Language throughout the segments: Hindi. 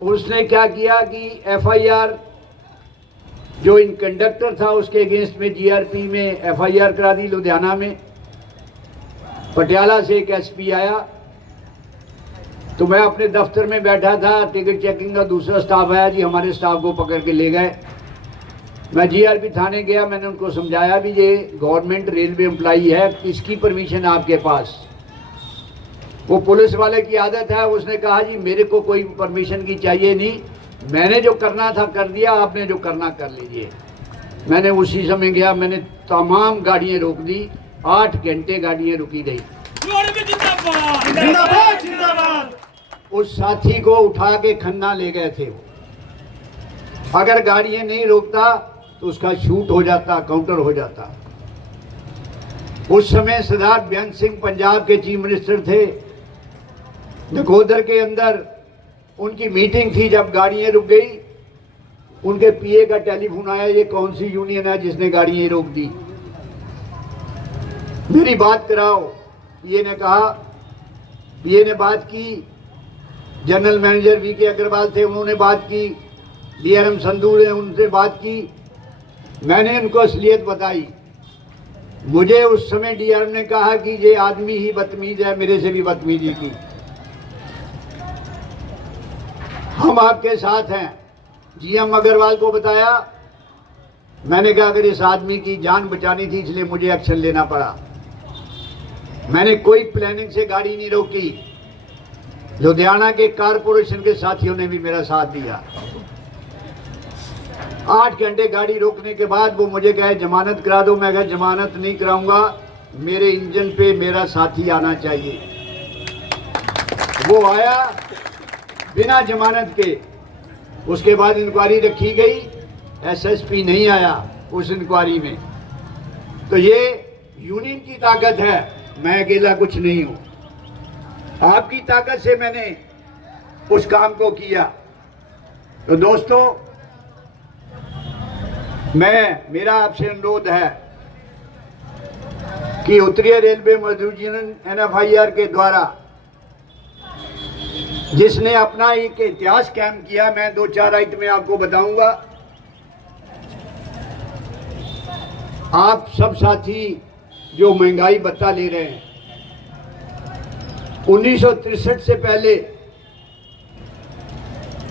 उसने क्या किया कि एफआईआर जो इन कंडक्टर था उसके अगेंस्ट में जीआरपी में एफआईआर करा दी लुधियाना में। पटियाला से एक एसपी आया तो मैं अपने दफ्तर में बैठा था, टिकट चेकिंग का दूसरा स्टाफ आया जी, हमारे स्टाफ को पकड़ के ले गए। मैं जीआरपी थाने गया, मैंने उनको समझाया भी ये गवर्नमेंट रेलवे एम्प्लॉई है, किसकी परमिशन आपके पास? वो पुलिस वाले की आदत है, उसने कहा जी मेरे को कोई परमिशन की चाहिए नहीं, मैंने जो करना था कर दिया, आपने जो करना कर लीजिए। मैंने उसी समय गया, मैंने तमाम गाड़ियां रोक दी, 8 घंटे गाड़ियां रुकी रही। उस साथी को उठा के खन्ना ले गए थे वो। अगर गाड़ियां नहीं रोकता तो उसका शूट हो जाता, काउंटर हो जाता। उस समय सरदार बेअंत सिंह पंजाब के चीफ मिनिस्टर थे। नकोदर के अंदर उनकी मीटिंग थी, जब गाड़ियां रुक गई उनके पीए का टेलीफोन आया, ये कौन सी यूनियन है जिसने गाड़ियां रोक दी, मेरी बात कराओ। पीए ने कहा, पीए ने बात की, जनरल मैनेजर वीके अग्रवाल थे, उन्होंने बात की, डीआरएम संधू ने उनसे बात की। मैंने उनको असलियत बताई। मुझे उस समय डीआरएम ने कहा कि ये आदमी ही बदतमीज है, मेरे से भी बदतमीजी की, हम आपके साथ हैं। जीएम अग्रवाल को बताया, मैंने कहा अगर इस आदमी की जान बचानी थी इसलिए मुझे एक्शन लेना पड़ा। मैंने कोई प्लानिंग से गाड़ी नहीं रोकी। लुधियाना के कारपोरेशन के साथियों ने भी मेरा साथ दिया। 8 घंटे गाड़ी रोकने के बाद वो मुझे कहे जमानत करा दो। मैं कहा जमानत नहीं कराऊंगा, मेरे इंजन पे मेरा साथी आना चाहिए। वो आया बिना जमानत के। उसके बाद इंक्वायरी रखी गई, एसएसपी नहीं आया उस इंक्वायरी में। तो ये यूनियन की ताकत है, मैं अकेला कुछ नहीं हूं। आपकी ताकत से मैंने उस काम को किया। तो दोस्तों, मेरा आपसे अनुरोध है कि उत्तरीय रेलवे मजदूर यूनियन एनएफआईआर के द्वारा जिसने अपना एक इतिहास कायम किया, मैं 2-4 आइटमें आपको बताऊंगा। आप सब साथी जो महंगाई भत्ता ले रहे हैं, 1963 से पहले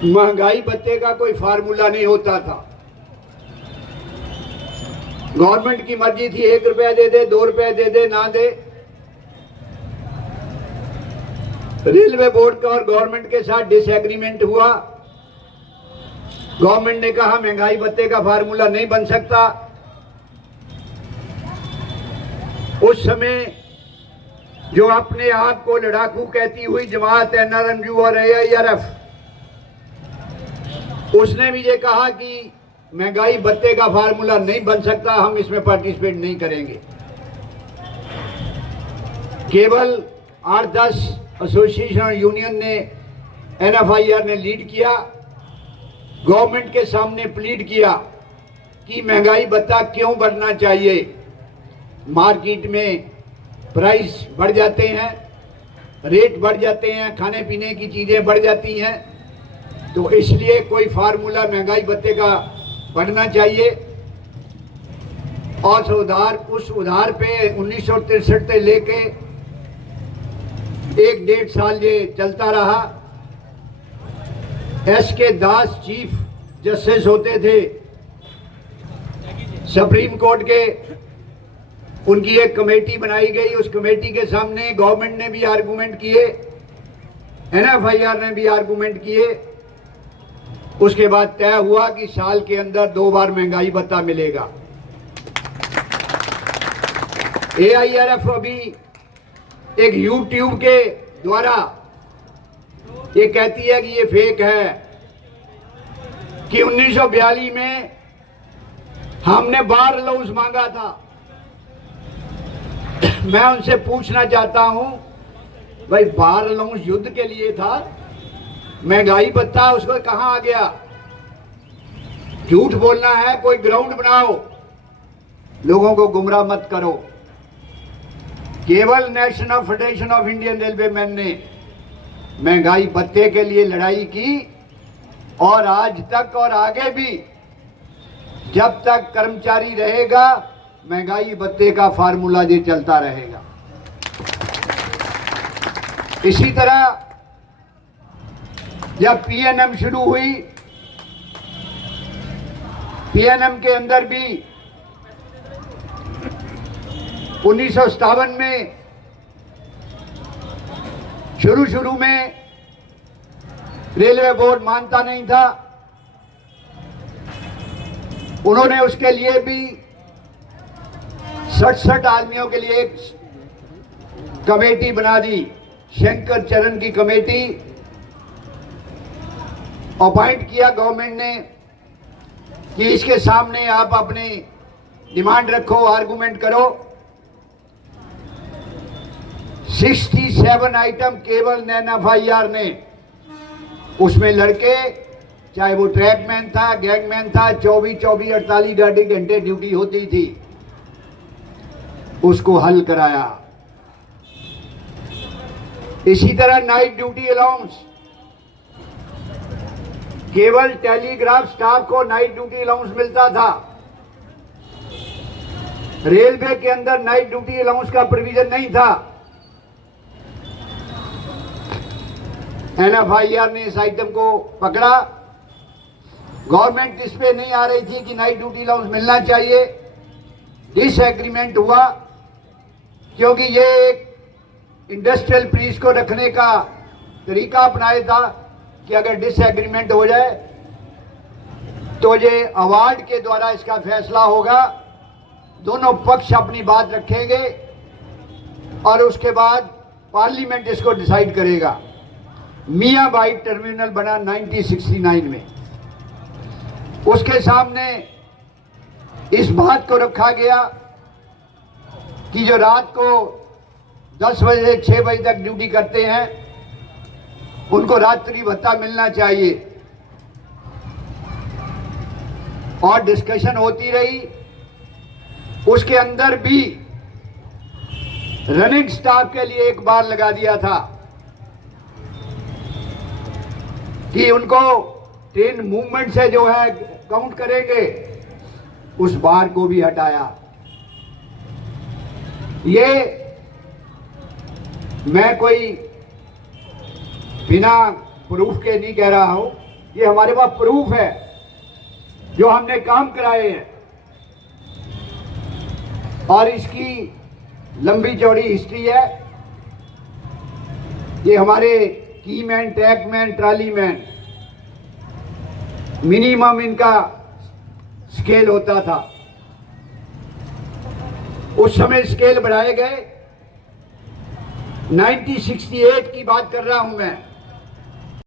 महंगाई भत्ते का कोई फार्मूला नहीं होता था। गवर्नमेंट की मर्जी थी, 1 रुपया दे दे, 2 रुपये दे दे, ना दे। रेलवे बोर्ड का और गवर्नमेंट के साथ डिसएग्रीमेंट हुआ। गवर्नमेंट ने कहा महंगाई भत्ते का फार्मूला नहीं बन सकता। उस समय जो अपने आप को लड़ाकू कहती हुई जमात एनआरएमयू और एआईआरएफ, उसने भी ये कहा कि महंगाई भत्ते का फार्मूला नहीं बन सकता, हम इसमें पार्टिसिपेट नहीं करेंगे। केवल 8-10 एसोसिएशन और यूनियन ने, एनएफआईआर ने लीड किया, गवर्नमेंट के सामने प्लीड किया कि महंगाई भत्ता क्यों बढ़ना चाहिए। मार्केट में प्राइस बढ़ जाते हैं, रेट बढ़ जाते हैं, खाने पीने की चीज़ें बढ़ जाती हैं, तो इसलिए कोई फार्मूला महंगाई भत्ते का बढ़ना चाहिए। और उस उधार पे 1963 से लेके 1-1.5 साल ये चलता रहा। एसके दास चीफ जस्टिस होते थे सुप्रीम कोर्ट के, उनकी एक कमेटी बनाई गई। उस कमेटी के सामने गवर्नमेंट ने भी आर्गूमेंट किए, एनएफआईआर ने भी आर्गूमेंट किए। उसके बाद तय हुआ कि साल के अंदर 2 बार महंगाई भत्ता मिलेगा। एआईआरएफ अभी एक यूट्यूब के द्वारा ये कहती है कि ये फेक है कि 1942 में हमने बार अलाउंस मांगा था। मैं उनसे पूछना चाहता हूं, भाई बार अलाउंस युद्ध के लिए था, महंगाई भत्ता उसको कहां आ गया? झूठ बोलना है, कोई ग्राउंड बनाओ, लोगों को गुमराह मत करो। केवल national federation of Indian railway man ने महंगाई भत्ते के लिए लड़ाई की और आज तक और आगे भी जब तक कर्मचारी रहेगा महंगाई भत्ते का फार्मूला ये चलता रहेगा। इसी तरह जब पीएनएम शुरू हुई, पीएनएम के अंदर भी 1957 में शुरू में रेलवे बोर्ड मानता नहीं था। उन्होंने उसके लिए भी 67 आदमियों के लिए एक कमेटी बना दी, शंकर चरण की कमेटी अपॉइंट किया गवर्नमेंट ने कि इसके सामने आप अपनी डिमांड रखो, आर्गुमेंट करो। 67 आइटम केवल नैन एफआईआर ने, उसमें लड़के चाहे वो ट्रैकमैन था, गैंगमैन था, 24-48 घंटे ड्यूटी होती थी, उसको हल कराया। इसी तरह नाइट ड्यूटी अलाउंस, केवल टेलीग्राफ स्टाफ को नाइट ड्यूटी अलाउंस मिलता था। रेलवे के अंदर नाइट ड्यूटी अलाउंस का प्रोविजन नहीं था। एनएफआईआर ने इस आइटम को पकड़ा। गवर्नमेंट इस पे नहीं आ रही थी कि नाइट ड्यूटी अलाउंस मिलना चाहिए। डिसएग्रीमेंट हुआ क्योंकि ये एक इंडस्ट्रियल पीस को रखने का तरीका अपनाया था कि अगर डिसएग्रीमेंट हो जाए तो ये अवार्ड के द्वारा इसका फैसला होगा, दोनों पक्ष अपनी बात रखेंगे और उसके बाद पार्लियामेंट इसको डिसाइड करेगा। मियां बाई टर्मिनल बना 1969 में। उसके सामने इस बात को रखा गया कि जो रात को 10 बजे से 6 बजे तक ड्यूटी करते हैं उनको रात्रि भत्ता मिलना चाहिए। और डिस्कशन होती रही। उसके अंदर भी रनिंग स्टाफ के लिए एक बार लगा दिया था कि उनको ट्रेन मूवमेंट से जो है काउंट करेंगे, उस बार को भी हटाया। ये मैं कोई बिना प्रूफ के नहीं कह रहा हूं, ये हमारे पास प्रूफ है जो हमने काम कराए हैं और इसकी लंबी चौड़ी हिस्ट्री है। ये हमारे कीमैन, ट्रैकमैन, ट्रालीमैन, मिनिमम इनका स्केल होता था। उस समय स्केल बढ़ाए गए। 1968 की बात कर रहा हूं मैं।